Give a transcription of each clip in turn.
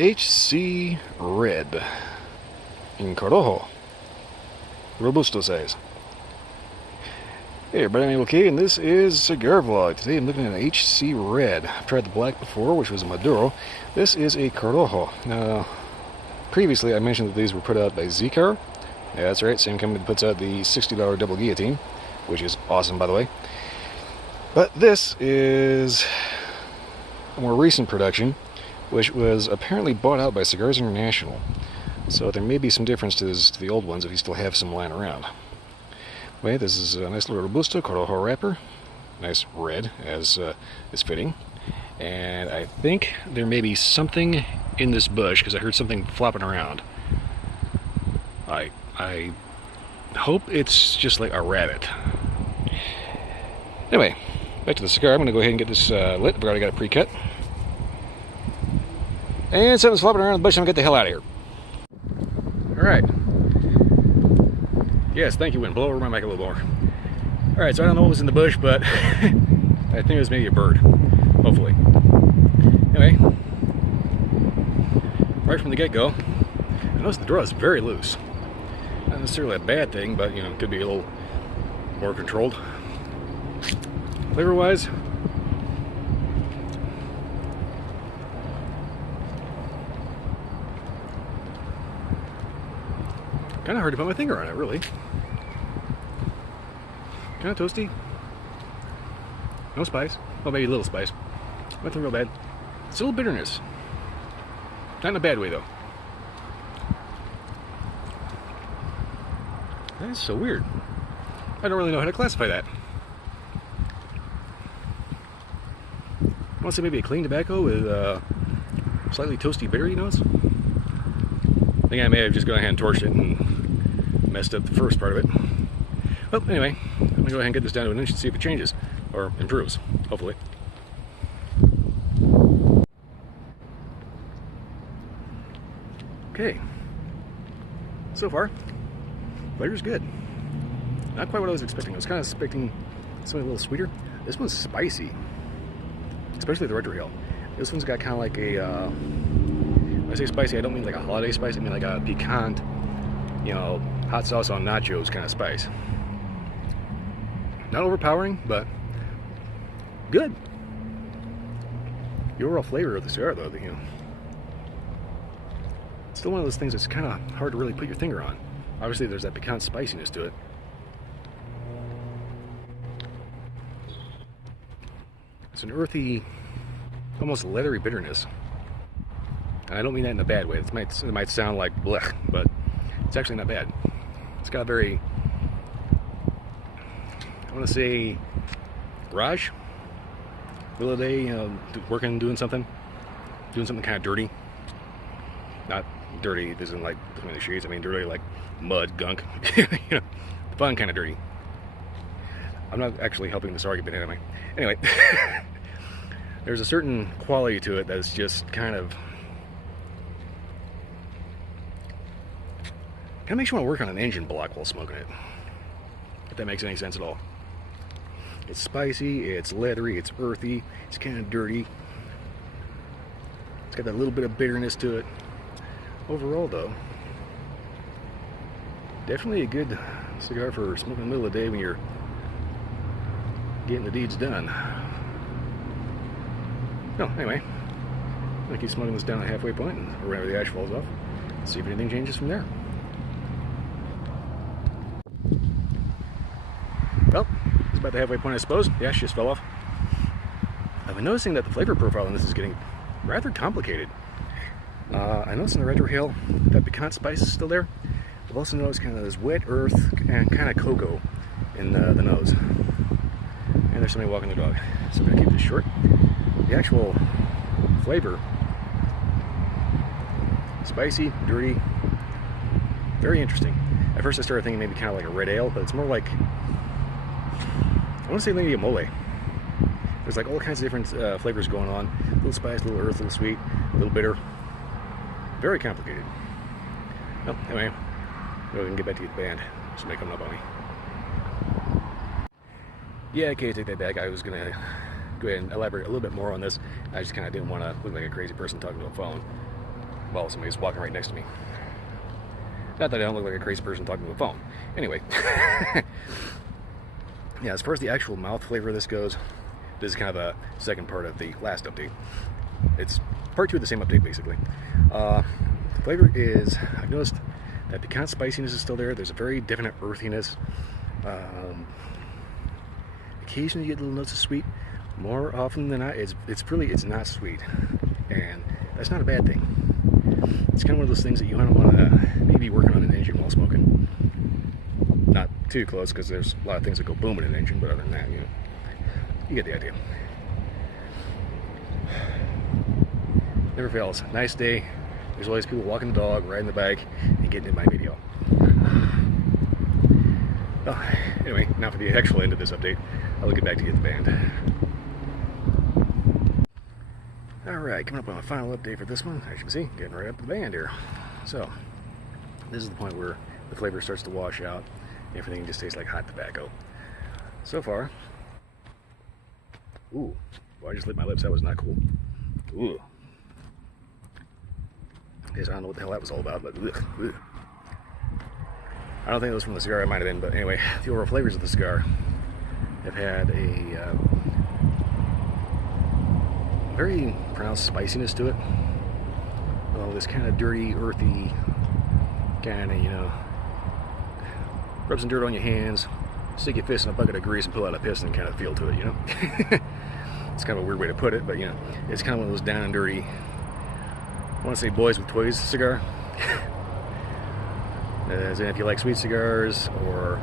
HC Red in Corojo, Robusto size. Hey everybody, I'm okay, and this is Cigar Vlog. Today I'm looking at an HC Red. I've tried the black before, which was a Maduro. This is a Corojo. Now, previously I mentioned that these were put out by Cigar. Yeah, that's right, same company that puts out the $60 double guillotine, which is awesome, by the way. But this is a more recent production, which was apparently bought out by Cigars International. So there may be some difference to the old ones if you still have some lying around. Anyway, this is a nice little Robusto Corojo wrapper. Nice red, as is fitting. And I think there may be something in this bush, because I heard something flopping around. I hope it's just like a rabbit. Anyway, back to the cigar. I'm going to go ahead and get this lit. I've already got it pre-cut. And something's flopping around the bush, I'm going to get the hell out of here. Alright. Yes, thank you, wind. Blow over my mic a little more. Alright, so I don't know what was in the bush, but I think it was maybe a bird. Hopefully. Anyway, right from the get-go, I noticed the draw is very loose. Not necessarily a bad thing, but, you know, it could be a little more controlled. Flavor-wise, kind of hard to put my finger on it, really. Kind of toasty. No spice. Well, maybe a little spice. Nothing real bad. It's a little bitterness. Not in a bad way, though. That is so weird. I don't really know how to classify that. I want to say maybe a clean tobacco with slightly toasty bittery notes. I think I may have just gone ahead and torched it and messed up the first part of it. Well, anyway, I'm going to go ahead and get this down to an inch and see if it changes, or improves, hopefully. Okay. So far, flavor's good. Not quite what I was expecting. I was kind of expecting something a little sweeter. This one's spicy, especially the retrohale. This one's got kind of like a, when I say spicy, I don't mean like a holiday spice. I mean like a piquant, you know, hot sauce on nachos kind of spice. Not overpowering, but good. The overall flavor of the cigar, though, you know, it's still one of those things that's kind of hard to really put your finger on. Obviously, there's that piquant spiciness to it. It's an earthy, almost leathery bitterness. And I don't mean that in a bad way. It might sound like blech, but it's actually not bad. It's got a very, I want to say, Raj. Middle of the day, you know, working, doing something kind of dirty. Not dirty, this isn't like between the shades. I mean dirty like mud, gunk. You know, fun kind of dirty. I'm not actually helping this argument anyway. Anyway, there's a certain quality to it that's just kind of makes you want to work on an engine block while smoking it. If that makes any sense at all. It's spicy, it's leathery, it's earthy, it's kind of dirty. It's got that little bit of bitterness to it. Overall, though, definitely a good cigar for smoking in the middle of the day when you're getting the deeds done. No, anyway, I'm going to keep smoking this down at the halfway point and wherever the ash falls off. See if anything changes from there. Well, it's about the halfway point, I suppose. The ash just fell off. I've been noticing that the flavor profile in this is getting rather complicated. I noticed in the retrohale that piquant spice is still there. I've also noticed kind of this wet earth and kind of cocoa in the nose. And there's somebody walking the dog, so I'm going to keep this short. The actual flavor, spicy, dirty, very interesting. At first I started thinking maybe kind of like a red ale, but it's more like, I want to say maybe a mole. There's like all kinds of different flavors going on. A little spice, a little earth, a little sweet, a little bitter. Very complicated. Well, anyway, we can get back to the band. Somebody coming up on me. Yeah, okay, take that back. I was going to go ahead and elaborate a little bit more on this. I just kind of didn't want to look like a crazy person talking to a phone. while somebody's walking right next to me. Not that I don't look like a crazy person talking to a phone. Anyway. Yeah, as far as the actual mouth flavor of this goes, this is kind of the second part of the last update. It's part 2 of the same update, basically. The flavor is, I've noticed that pecan spiciness is still there. There's a very definite earthiness. Occasionally you get little notes of sweet. More often than not, it's not sweet. And that's not a bad thing. It's kind of one of those things that you want to maybe working on an engine while smoking. Not too close, because there's a lot of things that go boom in an engine, but other than that, you get the idea. Never fails. Nice day. There's always people walking the dog, riding the bike, and getting in my video. Well, anyway, now for the actual end of this update, I'll get back to get the band. Alright, coming up on a final update for this one. As you can see, getting right up to the band here. So, this is the point where the flavor starts to wash out. Everything just tastes like hot tobacco. So far, ooh, well, I just lit my lips. That was not cool. Ooh. Guess I don't know what the hell that was all about, but ugh. I don't think it was from the cigar. It might have been, but anyway, the overall flavors of the cigar have had a very pronounced spiciness to it. Oh, this kind of dirty, earthy, kind of, rub some dirt on your hands, stick your fist in a bucket of grease and pull out a piston kind of feel to it, It's kind of a weird way to put it, but, it's kind of one of those down and dirty, I want to say boys with toys cigar. As in, if you like sweet cigars or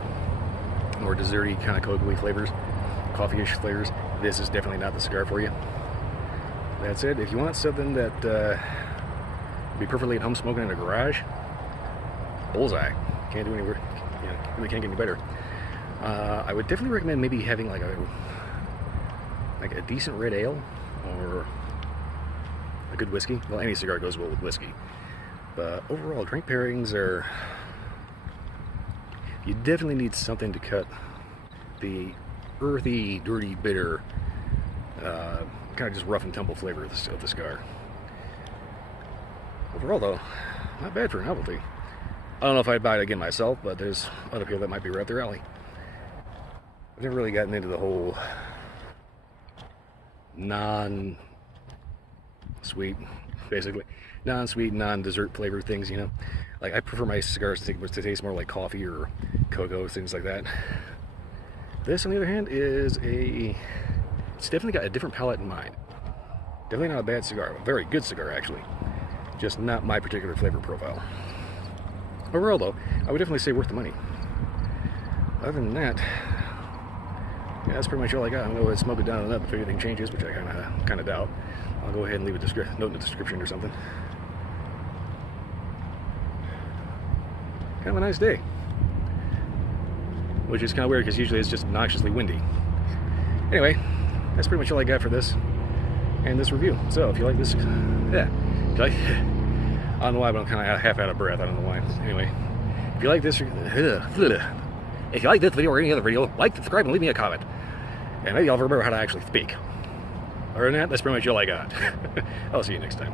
more desserty kind of cocoa-y flavors, coffee-ish flavors, this is definitely not the cigar for you. That said, if you want something that would be perfectly at home smoking in a garage, bullseye. Can't do any work. Really can't get any better. I would definitely recommend maybe having like a decent red ale or a good whiskey. Well, any cigar goes well with whiskey. But overall, drink pairings are... You definitely need something to cut the earthy, dirty, bitter, kind of just rough and tumble flavor of the cigar. Overall, though, not bad for a novelty. I don't know if I'd buy it again myself, but there's other people that might be right up their alley. I've never really gotten into the whole non-sweet, basically, non-sweet, non-dessert flavor things, Like, I prefer my cigars to taste more like coffee or cocoa, things like that. This, on the other hand, it's definitely got a different palate in mind. Definitely not a bad cigar, a very good cigar, actually. Just not my particular flavor profile. Overall, though, I would definitely say worth the money. Other than that, yeah, that's pretty much all I got. I'm going to go ahead and smoke it down and up if anything changes, which I kind of doubt. I'll go ahead and leave a note in the description or something. Kind of a nice day. Which is kind of weird because usually it's just obnoxiously windy. Anyway, that's pretty much all I got for this and this review. So if you like this, yeah, if you like, I don't know why, but I'm kind of half out of breath. I don't know why. Anyway, if you like this, video or any other video, like, subscribe, and leave me a comment. And maybe I'll remember how to actually speak. Other than that, that's pretty much all I got. I'll see you next time.